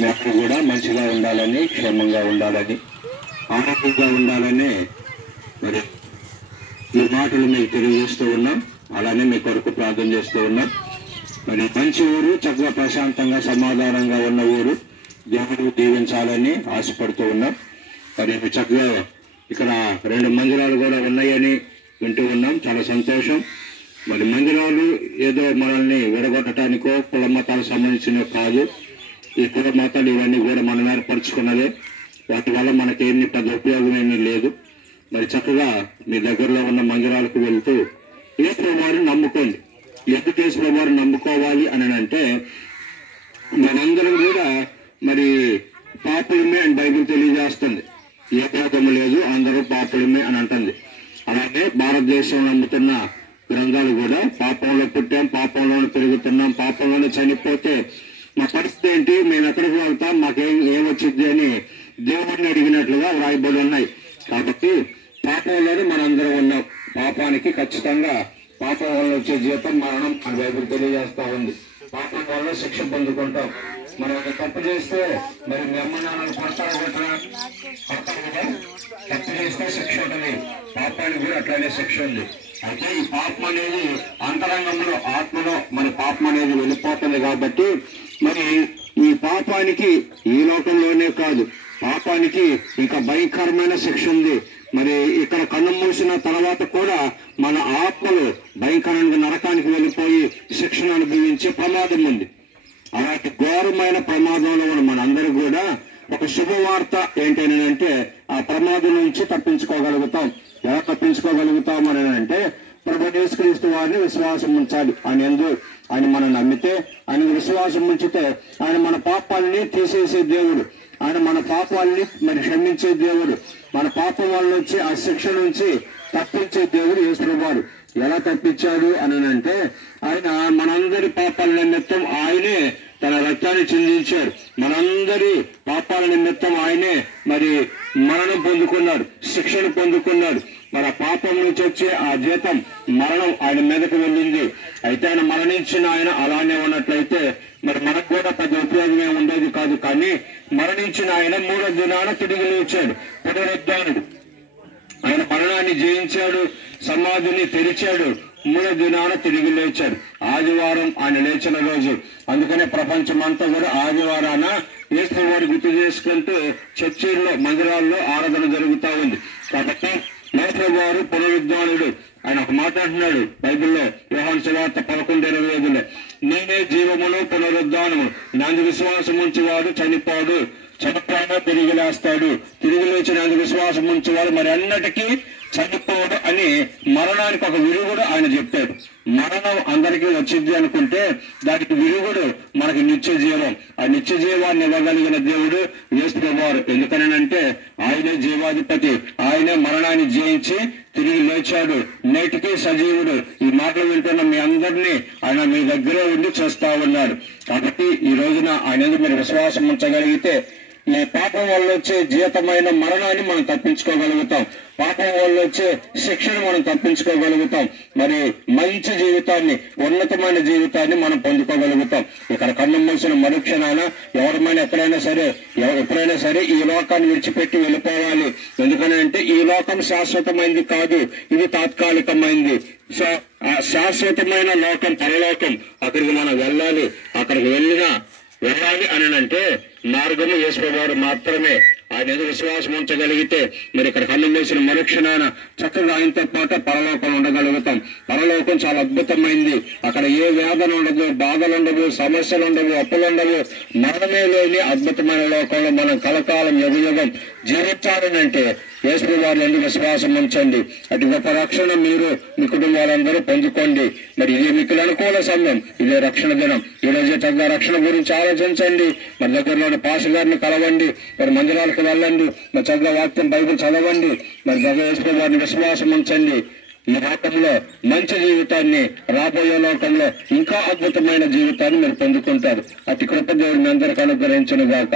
మీరు కూడా మంచిగా ఉండాలని, క్షేమంగా ఉండాలని, ఆరోగ్యంగా ఉండాలని మరి ఈ మాటలు మీకు తెలియజేస్తూ ఉన్నాం. అలానే మీ కొరకు ప్రార్థన చేస్తూ ఉన్నాం. మరి మంచి ఊరు, చక్కగా ప్రశాంతంగా సమాధానంగా ఉన్న ఊరు దేవుడు దీవించాలని ఆశపడుతూ ఉన్నాం. మరి చక్కగా ఇక్కడ 2 మందిరాలు కూడా ఉన్నాయని వింటూ ఉన్నాం. చాలా సంతోషం. మరి మందిరాలు ఏదో మనల్ని విడగొట్టడానికో కుల మతాలకు సంబంధించినవి కాదు. ఈ కుల మతాలు ఇవన్నీ కూడా మనం ఏర్పరచుకున్నదే. వాటి వల్ల మనకేమీ పెద్ద ఉపయోగం ఏమీ లేదు. మరి చక్కగా మీ దగ్గరలో ఉన్న మందిరాలకు వెళ్తూ యేసు ప్రభువారిని నమ్ముకోండి. ఎందుకు యేసు ప్రభువారిని నమ్ముకోవాలి అని అంటే, మనందరం కూడా మరి పాపులమే అని బైబిల్ తెలియజేస్తుంది. ఏ భేదము లేదు, అందరూ పాపులమే అని అంటుంది. అలాగే భారతదేశంలో నమ్ముతున్న గ్రంథాలు కూడా పాపంలో పుట్టాం, పాపంలోనే పెరుగుతున్నాం, పాపంలోనే చనిపోతే మా పరిస్థితి ఏంటి, మేము ఎక్కడికి వెళ్తాం, ఏమొచ్చింది అని దేవుడిని అడిగినట్లుగా వ్రాయబడి ఉన్నాయి. కాబట్టి పాపంలోనే మనందరం ఉన్నాం. పాపానికి ఖచ్చితంగా పాపం వల్ల వచ్చే జీతం మరణం అని బైబిల్ తెలియజేస్తా ఉంది. పాపం వల్ల శిక్ష పొందుకుంటాం. మనం తప్పు చేస్తే మరి మీ అమ్మ నాన్నలు కొడతారు కదా, తప్పు చేస్తే శిక్ష ఉంటుంది. పాపానికి కూడా అట్లానే శిక్ష ఉంది. అయితే ఈ పాపం అనేది అంతరంగంలో, ఆత్మలో మరి పాపం అనేది వెళ్ళిపోతుంది. కాబట్టి మరి ఈ పాపానికి ఈ లోకంలోనే కాదు, పాపానికి ఇంకా భయంకరమైన శిక్ష ఉంది. మరి ఇక్కడ కన్ను మూసిన తర్వాత కూడా మన ఆత్మలు భయంకరంగా నరకానికి వెళ్ళిపోయి శిక్షను అనుభవించే ప్రమాదం ఉంది. అలాంటి ఘోరమైన ప్రమాదంలో ఉన్న మనందరూ కూడా ఒక శుభవార్త ఏంటంటే, ఆ ప్రమాదం నుంచి తప్పించుకోగలుగుతాం. ఎలా తప్పించుకోగలుగుతాం అని అంటే, ప్రభువైన యేసుక్రీస్తు వారిని విశ్వాసం ఉంచాలి. ఆయన మనం నమ్మితే, ఆయన విశ్వాసం ఉంచితే ఆయన మన పాపాలని తీసేసే దేవుడు. ఆయన మన పాపాలని మరి క్షమించే దేవుడు. మన పాపం వల్ల వచ్చి ఆ శిక్ష నుంచి తప్పించే దేవుడు యేసు ప్రభువారు. ఎలా తప్పించాడు అని అంటే, ఆయన మనందరి పాపాల నిమిత్తం ఆయనే తన రక్తాన్ని చిందించాడు. మనందరి పాపాల నిమిత్తం ఆయనే మరి మరణం పొందుకున్నాడు, శిక్షను పొందుకున్నాడు. మరి ఆ పాపం నుంచి వచ్చే ఆ జీతం మరణం ఆయన మీదకు వెళ్ళింది. అయితే ఆయన మరణించిన ఆయన అలానే ఉన్నట్లయితే మరి మనకు కూడా పెద్ద ఉపయోగమే ఉండేది కాదు. కానీ మరణించిన ఆయన 3వ దినాన తిరిగి లేచాడు, పునరుద్ధానుడు. ఆయన మరణాన్ని జయించాడు, సమాధిని తెరిచాడు, 3వ దినాన తిరిగి లేచాడు. ఆదివారం ఆయన లేచిన రోజు. అందుకనే ప్రపంచమంతా కూడా ఆదివారాన యేసు వారిని గుర్తు చేసుకుంటూ చర్చిల్లో, మందిరాల్లో ఆరాధన జరుగుతూ ఉంది. కాబట్టి యేసు వారు పునరుద్ధానుడు. ఆయన ఒక మాట అంటున్నాడు బైబిల్లో, యోహాను సువార్త 11:25, నేనే జీవమును పునరుద్ధానము, నందు విశ్వాసం ఉంచేవాడు చనిపోడు, చనిపోయినా తిరిగి లేస్తాడు, తిరిగి లేచినందుకు విశ్వాసం ఉంచేవాడు మరి అన్నటికీ చనిపోడు అని మరణానికి ఒక విరుగుడు ఆయన చెప్పాడు. మరణం అందరికీ వచ్చింది అనుకుంటే దానికి విరుగుడు మనకి నిత్య జీవం. ఆ నిత్య జీవాన్ని ఇవ్వగలిగిన దేవుడు యేసు ప్రభువారు. ఎందుకనంటే ఆయనే జీవాధిపతి, ఆయనే మరణాన్ని జయించి తిరిగి లేచాడు, నేటికి సజీవుడు. ఈ మాటలు వింటున్న మీ అందరినీ ఆయన మీ దగ్గరే ఉండి చేస్తా ఉన్నాడు. కాబట్టి ఈ రోజున ఆయన మీరు విశ్వాసం ఉంచగలిగితే ఈ పాపం వల్ల వచ్చే జీతమైన మరణాన్ని మనం తప్పించుకోగలుగుతాం. పాపం వల్ల వచ్చే శిక్షను మనం తప్పించుకోగలుగుతాం. మరి మంచి జీవితాన్ని, ఉన్నతమైన జీవితాన్ని మనం పొందుకోగలుగుతాం. ఇక్కడ కన్ను మూసిన మరుక్షణాన ఎవరైనా ఎప్పుడైనా సరే ఈ లోకాన్ని విడిచిపెట్టి వెళ్ళిపోవాలి. ఎందుకనంటే ఈ లోకం శాశ్వతమైంది కాదు, ఇది తాత్కాలికమైంది. సో ఆ శాశ్వతమైన లోకం, పరలోకం, అక్కడికి మనం వెళ్ళాలి. అక్కడికి వెళ్ళాలి అని అంటే మార్గము యేసు ప్రభువారు మాత్రమే. ఆయన ఎదురు విశ్వాసం ఉంచగలిగితే మరి ఇక్కడ కన్ను మూసిన మరుక్షణాన చక్కగా ఆయనతో పాటు పరలోకం ఉండగలుగుతాం. పరలోకం చాలా అద్భుతమైంది. అక్కడ ఏ వేదన ఉండదు, బాధలు ఉండవు, సమస్యలు ఉండవు, అప్పులు ఉండవు, మరణమే లేని అద్భుతమైన లోకంలో మనం కలకాలం యుగయుగం జీవించాలనంటే యేసు ప్రభువారు ఎందుకు విశ్వాసం ఉంచండి. అటు గొప్ప రక్షణ మీరు మీ కుటుంబాలందరూ పొందుకోండి. మరి ఇది మీకు అనుకూల సమయం, ఇదే రక్షణ దినం. ఈ రోజే చక్కగా రక్షణ గురించి ఆలోచించండి. మరి దగ్గరలోని పాస్ గారిని కలవండి, మరి మందిరాలకు వెళ్ళండి, మరి చక్కగా వాక్యం బైబిల్ చదవండి. మరి యేసు ప్రభువారిని విశ్వాసం ఉంచండి. ఈ లోకంలో మంచి జీవితాన్ని, రాబోయే లోకంలో ఇంకా అద్భుతమైన జీవితాన్ని మీరు పొందుకుంటారు. అతి కృప దేవుడిని అందరికీ అనుగ్రహించును గాక.